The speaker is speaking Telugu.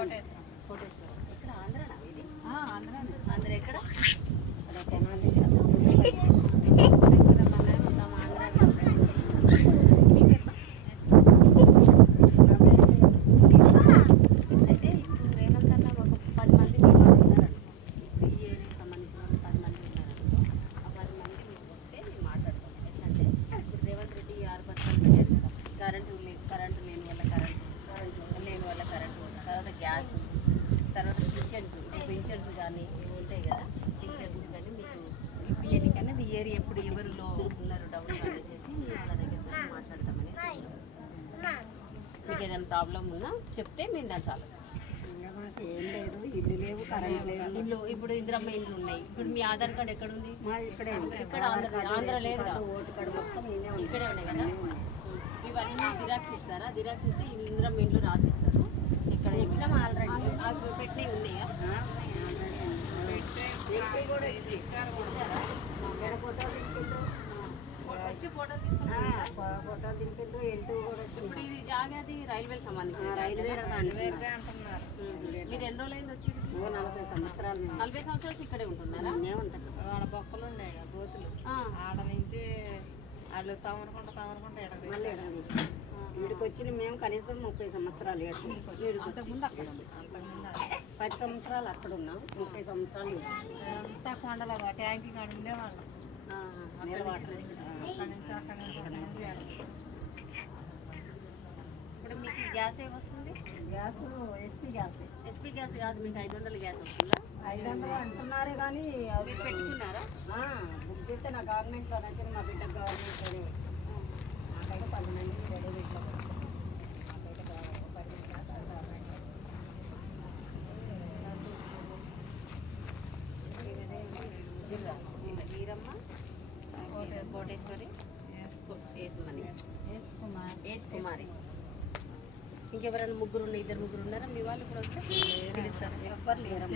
ఇక్కడ ఆంధ్రనా ఇది? ఆంధ్ర ఎక్కడ? అదే తెనాలి కరెంటు లేని వల్ల కరెంటు తర్వాత గ్యాస్ తర్వాత పింఛన్స్ కానీ ఉంటాయి కదా, పింఛన్స్ కానీ మీకు ఇప్పియనికన్నా ఈ ఏరియా ఎప్పుడు ఎవరిలో ఉన్నారు డబ్బులు అనేసి వాళ్ళ దగ్గర మాట్లాడతామని. మీకు ఏదైనా ప్రాబ్లం ఉన్నా చెప్తే మేము దాని చాలు. ఏం లేదు, ఇల్లు లేవు, కరెంట్ లేదు. ఇల్లు ఇప్పుడు ఇందిరమ్మ ఇండ్లు ఉన్నాయి. ఇప్పుడు మీ ఆధార్ కార్డు ఎక్కడ ఉంది? ఇక్కడే ఇక్కడ ఆంధ్ర లేదు కదా, ఓటు కార్డు మొత్తం ఇక్కడే ఉన్నాయి కదా. ఇవన్నీ జిరాక్స్ ఇస్తారా? జిరాక్స్ ఇస్తే ఇందిరమ్మ ఇండ్లు రాసిస్తారు. ఇక్కడ ఎక్కడ ఆల్రెడీ అవి పెట్టినవి ఉన్నాయా? వచ్చి ఫోటో దింపిండ్రు ఎల్టూ కూడా. ఇప్పుడు ఇది జాగాది రైల్వేకి సంబంధించి రైల్వే అంటున్నారు. మీరు ఎన్ని రోజులు అయింది వచ్చి? 40 సంవత్సరాలు. 40 సంవత్సరాలు ఇక్కడే ఉంటున్నారా? ఆడ బొక్కలు ఉన్నాయి కదా గోతులు, ఆడ నుంచి వాళ్ళు తమరుకుంటా మళ్ళీ వీడికి వచ్చిన మేము కనీసం 30 సంవత్సరాలు. అంతకుముందు అక్కడ అంతకుముందు 10 సంవత్సరాలు అక్కడ ఉన్నాం, 30 సంవత్సరాలు అంతా కొండల ట్యాంకీ కాడ ఉండేవాళ్ళం. ఇప్పుడు మీకు గ్యాస్ ఏమొస్తుంది? గ్యాస్ ఎస్పీ గ్యాస్ కాదు, మీకు 500 గ్యాస్ వస్తుందా? 500 అంటున్నారే కానీ మీరు పెట్టుకున్నారా? బుక్ చేస్తే నా గవర్నమెంట్లో నచ్చిన మా బిడ్డ గవర్నమెంట్లోనే నాకైతే 10 మంది రెడీ వీటిలో నాకైతే 10 వీరమ్మ, కోటేశ్వరి, ఏస్ కుమారి. ఇంకెవరైనా ముగ్గురు ఇద్దరు ముగ్గురు ఉన్నారా మీ వాళ్ళు? ఇప్పుడు వస్తే పిలుస్తారా? ఎవ్వరు లేరు.